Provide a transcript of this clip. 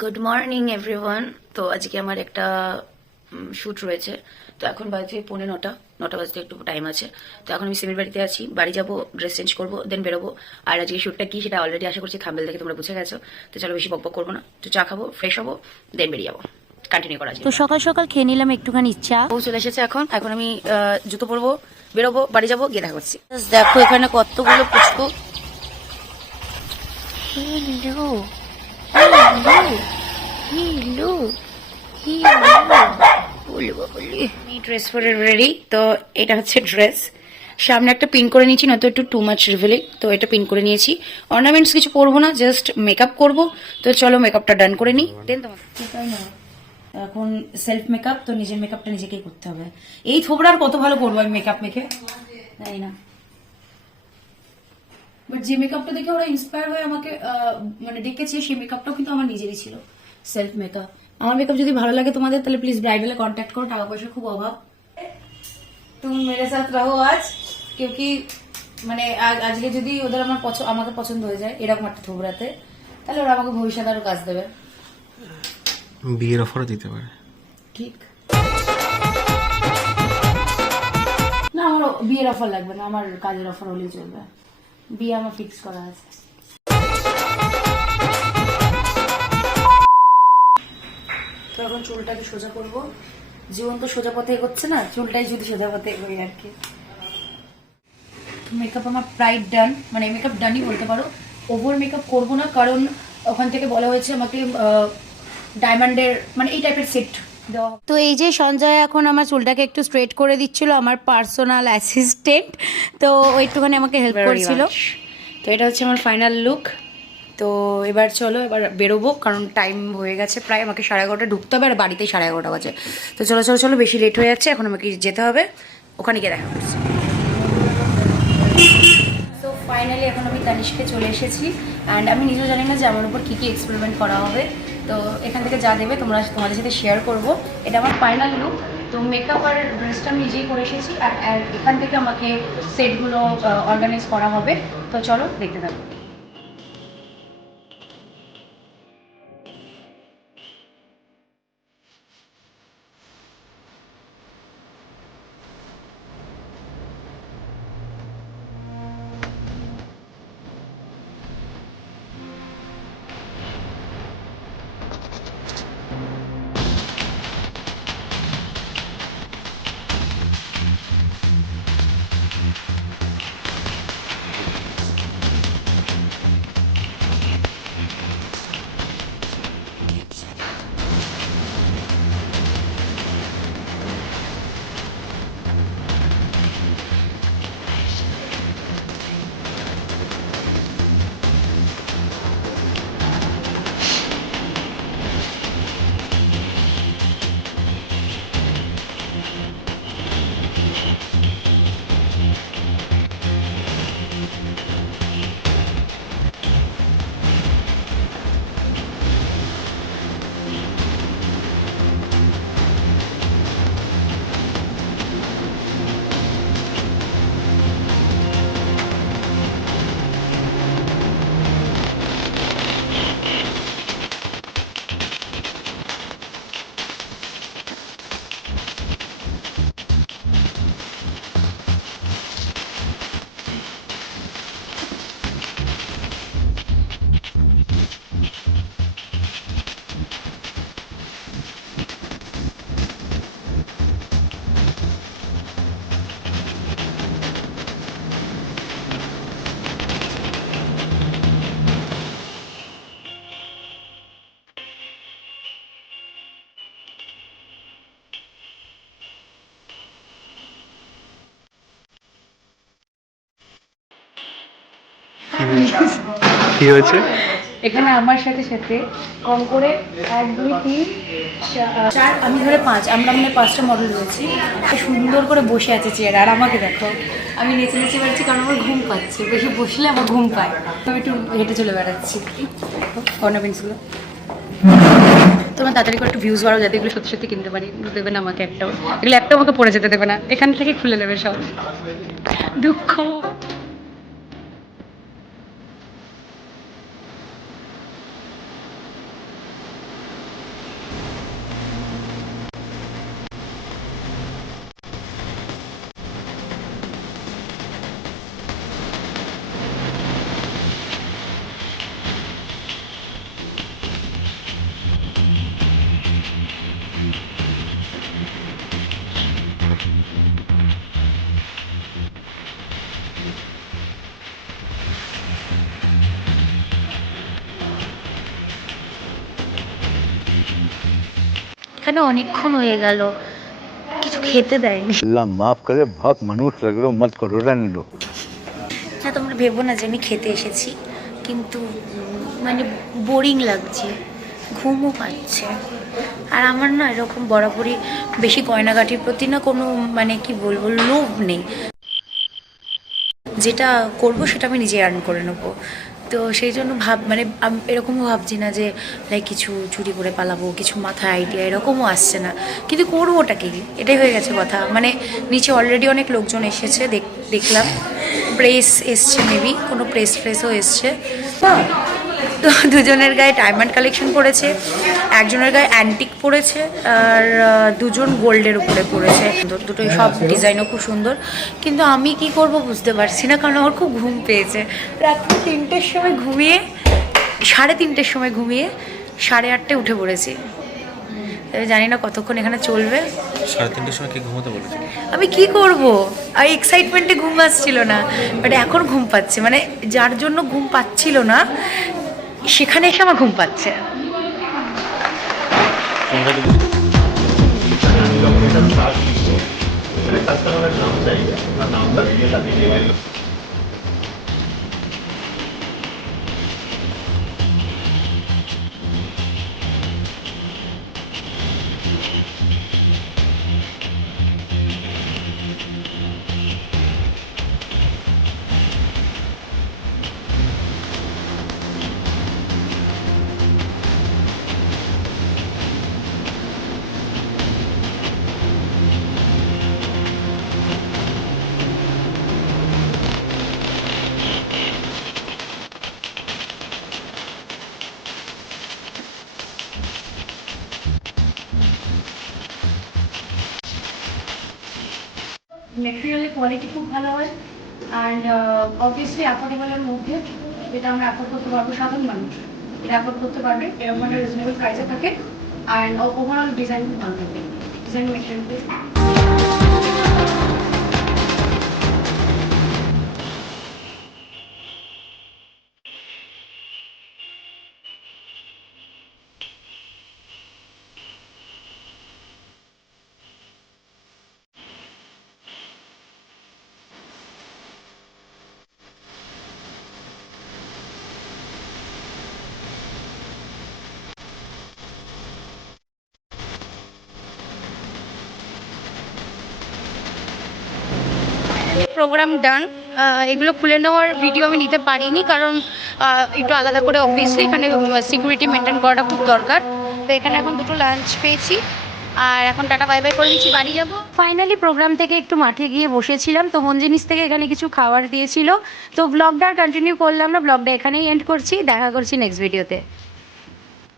Good morning everyone. তো আজকে আমার একটা শ্যুট রয়েছে। তো এখন বাজে 9:45, 9টা বাজতে একটু টাইম আছে। তো এখন আমি সিমির বাড়িতে আছি, বাড়ি যাবো, ড্রেস চেঞ্জ করবো, দেন বেরোবো। আর আজকে শ্যুটটা কি সেটা অলরেডি আশা করছি থাম্বনেল দেখে তোমরা বুঝে গেছো। তো চলো বেশি বকবক করবো না, তো চা খাবো, ফ্রেশ হবো, দেন বেরিয়ে যাবো, কন্টিনিউ করা যায়। তো সকাল সকাল খেয়ে নিলাম একটুখানি চা। ও চলে এসেছে। এখন এখন আমি জুতো পরবো, বেরোবো, বাড়ি যাবো, গিয়ে দেখা করছি। দেখো এখানে কতগুলো পুচকু। হ্যালো হ্যালো আমি ড্রেস পরে রেডি। তো এটা হচ্ছে ড্রেস, সামনে একটা পিন করে নিয়েছি, নয়তো একটু টু মাচ রিভিলিং, তো এটা পিন করে নিয়েছি। অর্নামেন্টস কিছু পরবো না, জাস্ট মেকআপ করবো। তো চলো মেকআপটা ডান করে নিই, দেন তোমার তাই না। এখন সেলফ মেকআপ, তো নিজের মেকআপটা নিজেকেই করতে হবে। এই থোবড়া আর কত ভালো করবো আমি মেকআপ মেখে, তাই না। বাট যে মেকআপটা দেখে ওরা ইন্সপায়ার হয়ে আমাকে মানে ডেকেছে, সেই মেকআপটাও কিন্তু আমার নিজেরই ছিল, সেলফ মেকআপ। আমার মেকআপ যদি ভালো লাগে তোমাদের, তাহলে প্লিজ ব্রাইডালে কন্ট্যাক্ট করো, টাকা পয়সা খুব অভাব। तुम मेरे साथ रहो आज, क्योंकि মানে আজকে যদি ওদের আমাকে পছন্দ হয়ে যায় এরকম একটা থোবরাতে, তাহলে ওরা আমাকে ভবিষ্যতে আরো কাজ দেবে, বিয়ের অফারও দিতে পারে। ঠিক না। আমার বিয়ের অফার লাগবে না, আমার কাজের অফার হলেই চলবে। বিয়ে আমার ফিক্স করা আছে। তো এখন চুলটাকে সোজা করব। জীবন তো সোজা পথে এগোচ্ছে না, চুলটাই যদি সোজা পথে এগোই আর কি। মেকআপ আমার প্রায় ডান, মানে মেকআপ ডানই বলতে পারো। ওভার মেকআপ করবো না, কারণ ওখান থেকে বলা হয়েছে আমাকে ডায়মন্ডের মানে এই টাইপের সেট দেওয়া। তো এই যে সঞ্জয় এখন আমার চুলটাকে একটু স্ট্রেট করে দিচ্ছিল, আমার পার্সোনাল অ্যাসিস্ট্যান্ট। তো ও একটুখানি আমাকে হেল্প করছিল। তো এটা হচ্ছে আমার ফাইনাল লুক। তো এবার চলো, এবার বেরোবো, কারণ টাইম হয়ে গেছে প্রায়, আমাকে 11:30 ঢুকতে হবে, আর বাড়িতেই 11:30 বাজে। তো চলো চলো চলো, বেশি লেট হয়ে যাচ্ছে, এখন আমাকে যেতে হবে, ওখানে গিয়ে দেখা করছি। তো ফাইনালি এখন আমি তানিশকে চলে এসেছি, অ্যান্ড আমি নিজেও জানি না যে আমার উপর কী কী এক্সপেরিমেন্ট করা হবে। তো এখান থেকে যা দেবে তোমাদের সাথে শেয়ার করব। এটা আমার ফাইনাল লুক। তো মেকআপ আর ড্রেসটা আমি নিজেই করে এসেছি, আর এখান থেকে আমাকে সেটগুলো অর্গানাইজ করা হবে। তো চলো দেখতে থাকো। কি হয়েছে? এখানে আমার সাথে সাথে কম করে 1 2 3 4, আমি ধরে 5, আমরা মানে 5টা মডেল রয়েছি। সুন্দর করে বসে আছে চেয়ার, আর আমাকে দেখো আমি নেচে নেচে বেড়াচ্ছি, কারণ আমার ঘুম পাচ্ছে, বেশি বসলে আমার ঘুম পায়। তো আমি একটু হেঁটে চলে বেড়াচ্ছি। অর্নামেন্টসগুলো তোমরা তাড়াতাড়ি করে একটু ভিউজ বাড়াও, যাতে এগুলো সত্যি সত্যি কিনতে পারি। দেবে না আমাকে একটাও, এগুলো একটাও আমাকে পড়ে যেতে দেবে না, এখান থেকে খুলে নেবে সব। দুঃখ। এখানে অনেকক্ষণ হয়ে গেল, কিছু খেতে দেয়নি। अल्लाह माफ करे, बहुत मनुष्य लग रहे हो, मत करो, रहने दो। না তোমরা ভেবো না যে আমি খেতে এসেছি, কিন্তু মানে বোরিং লাগছে, ঘুমও পাচ্ছে। আর আমার না এরকম বরাবরই বেশি গয়নাগাটির প্রতি না কোনো মানে কি বলবো লোভ নেই। যেটা করব সেটা আমি নিজে আর্ন করে নেবো। তো সেই জন্য মানে আমি এরকমও ভাবছি না যে লাইক কিছু চুরি করে পালাবো, কিছু মাথায় আইডিয়া এরকমও আসছে না। কিন্তু করবোটা কি, এটাই হয়ে গেছে কথা। মানে নিচে অলরেডি অনেক লোকজন এসেছে, দেখলাম প্রেস এসছে, মেবি কোনো প্রেসও এসছে। তো দুজনের গায়ে ডায়মন্ড কালেকশন পড়েছে, একজনের গায়ে অ্যান্টিক পড়েছে, আর দুজন গোল্ডের উপরে পড়েছে। দুটোই সব ডিজাইনও খুব সুন্দর। কিন্তু আমি কি করব বুঝতে পারছি না, কারণ আমার খুব ঘুম পেয়েছে। রাত্রি 3টের সময় ঘুমিয়ে, 3:30 সময় ঘুমিয়ে 8:30 উঠে পড়েছি। জানি না কতক্ষণ এখানে চলবে। 3:30 সময় কি ঘুমোতে বলেছে? আমি কি করব, আর এক্সাইটমেন্টে ঘুম আসছিল না, বাট এখন ঘুম পাচ্ছে। মানে যার জন্য ঘুম পাচ্ছিল না সেখানে এসে আমার ঘুম পাচ্ছে। মেটেরিয়ালের কোয়ালিটি খুব ভালো হয়, অ্যান্ড অবভিয়াসলি অ্যাফোর্ডেবলের মধ্যে, যেটা আমরা অ্যাফোর্ড করতে পারবো, সাধারণ মানুষ এটা অ্যাফোর্ড করতে পারবে, এরকম মানে রিজনেবল প্রাইসে থাকে। অ্যান্ড ওভারঅল ডিজাইন খুব ভালো থাকে, ডিজাইন মেটেরিয়াল। প্রোগ্রাম ডান। এগুলো খুলে নেওয়ার ভিডিও আমি নিতে পারিনি, কারণ একটু আলাদা করে অবভিয়াসলি এখানে সিকিউরিটি মেনটেন করাটা খুব দরকার। তো এখানে এখন দুটো লাঞ্চ পেয়েছি, আর এখন টাটা বাই বাই করে দিচ্ছি, বাড়ি যাবো। ফাইনালি প্রোগ্রাম থেকে একটু মাঠে গিয়ে বসেছিলাম, তো মন জিনিস থেকে এখানে কিছু খাবার দিয়েছিল। তো ব্লগটা আর কন্টিনিউ করলাম না, ব্লগটা এখানেই এন্ড করছি। দেখা করছি নেক্সট ভিডিওতে।